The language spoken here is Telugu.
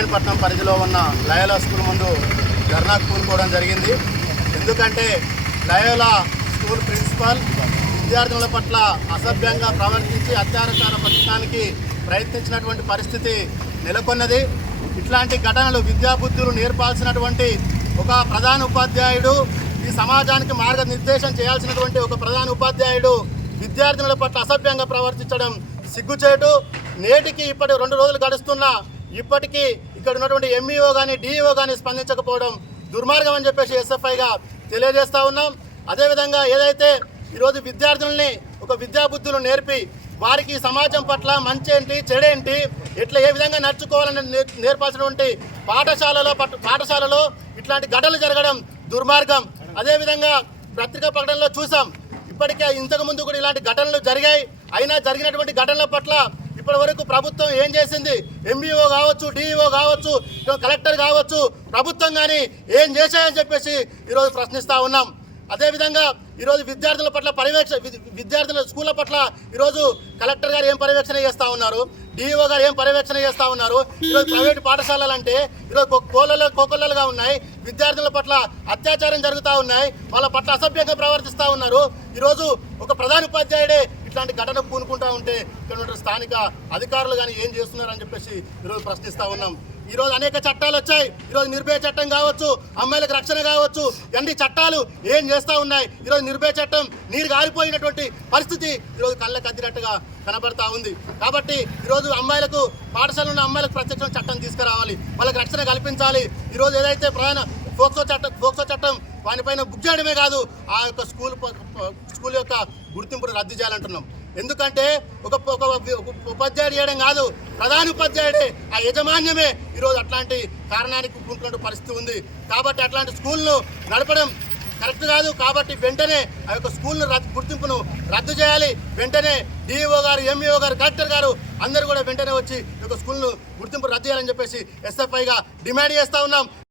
నారాయణపట్నం పరిధిలో ఉన్న లయోలా స్కూల్ ముందు ధర్నాకు పూనుకోవడం జరిగింది. ఎందుకంటే లయోలా స్కూల్ ప్రిన్సిపల్ విద్యార్థుల పట్ల అసభ్యంగా ప్రవర్తించి అత్యాచార పథకానికి ప్రయత్నించినటువంటి పరిస్థితి నెలకొన్నది. ఇట్లాంటి ఘటనలు విద్యాబుద్ధులు నేర్పాల్సినటువంటి ఒక ప్రధాన ఉపాధ్యాయుడు, ఈ సమాజానికి మార్గనిర్దేశం చేయాల్సినటువంటి ఒక ప్రధాన ఉపాధ్యాయుడు విద్యార్థుల పట్ల అసభ్యంగా ప్రవర్తించడం సిగ్గుచేటు. నేటికి ఇప్పటి 2 రోజులు గడుస్తున్నా ఇప్పటికీ ఇక్కడ ఉన్నటువంటి ఎంఈఓ కానీ డిఈఓ కానీ స్పందించకపోవడం దుర్మార్గం అని చెప్పేసి ఎస్ఎఫ్ఐగా తెలియజేస్తూ ఉన్నాం. అదేవిధంగా ఏదైతే ఈరోజు విద్యార్థుల్ని ఒక విద్యాబుద్ధులు నేర్పి వారికి సమాజం పట్ల మంచేంటి చెడేంటి ఎట్లా ఏ విధంగా నడుచుకోవాలని నేర్పాల్సినటువంటి పాఠశాలలో ఇట్లాంటి ఘటనలు జరగడం దుర్మార్గం. అదేవిధంగా పత్రికా ప్రకటనలో చూసాం, ఇప్పటికే ఇంతకుముందు కూడా ఇలాంటి ఘటనలు జరిగాయి. అయినా జరిగినటువంటి ఘటనల పట్ల ఇప్పటి వరకు ప్రభుత్వం ఏం చేసింది? ఎంఈఓ కావచ్చు, డిఈఓ కావచ్చు, కలెక్టర్ కావచ్చు, ప్రభుత్వం కానీ ఏం చేశాయని చెప్పేసి ఈరోజు ప్రశ్నిస్తూ ఉన్నాం. అదేవిధంగా ఈరోజు విద్యార్థుల పట్ల విద్యార్థుల స్కూళ్ళ పట్ల ఈరోజు కలెక్టర్ గారు ఏం పర్యవేక్షణ చేస్తూ ఉన్నారు, డిఈఓ గారు ఏం పర్యవేక్షణ చేస్తూ ఉన్నారు? ఈరోజు ప్రైవేటు పాఠశాలలు అంటే ఈరోజు కోకొల్లలుగా ఉన్నాయి. విద్యార్థుల పట్ల అత్యాచారం జరుగుతూ ఉన్నాయి, వాళ్ళ పట్ల అసభ్యంగా ప్రవర్తిస్తూ ఉన్నారు. ఈరోజు ఒక ప్రధాన ఉపాధ్యాయుడే ఇట్లాంటి ఘటన పూనుకుంటూ ఉంటే ఇక్కడ స్థానిక అధికారులు కానీ ఏం చేస్తున్నారని చెప్పేసి ఈరోజు ప్రశ్నిస్తూ ఉన్నాం. ఈరోజు అనేక చట్టాలు వచ్చాయి. ఈరోజు నిర్భయ చట్టం కావచ్చు, అమ్మాయిలకు రక్షణ కావచ్చు, అన్ని చట్టాలు ఏం చేస్తూ ఉన్నాయి? ఈరోజు నిర్భయ చట్టం నీరు గారిపోయినటువంటి పరిస్థితి ఈరోజు కళ్ళకు అద్దినట్టుగా కనబడతా ఉంది. కాబట్టి ఈరోజు అమ్మాయిలకు పాఠశాలలో ఉన్న అమ్మాయిలకు ప్రత్యేక చట్టం తీసుకురావాలి, వాళ్ళకి రక్షణ కల్పించాలి. ఈరోజు ఏదైతే ప్రధాన పోక్సో చట్టం వానిపైన బుక్ చేయడమే కాదు, ఆ యొక్క స్కూల్ యొక్క గుర్తింపును రద్దు చేయాలంటున్నాం. ఎందుకంటే ఒక ఉపాధ్యాయుడు చేయడం కాదు, ప్రధాన ఉపాధ్యాయుడే ఆ యజమాన్యమే ఈరోజు అట్లాంటి కారణానికి కూడుకున్న పరిస్థితి ఉంది. కాబట్టి అట్లాంటి స్కూల్ను నడపడం కరెక్ట్ కాదు. కాబట్టి వెంటనే ఆ యొక్క స్కూల్ను గుర్తింపును రద్దు చేయాలి. వెంటనే డిఈఓ గారు, ఎంఈఓ గారు, కలెక్టర్ గారు అందరూ కూడా వెంటనే వచ్చి ఈ యొక్క స్కూల్ను గుర్తింపు రద్దు చేయాలని చెప్పేసి ఎస్ఎఫ్ఐగా డిమాండ్ చేస్తూ ఉన్నాం.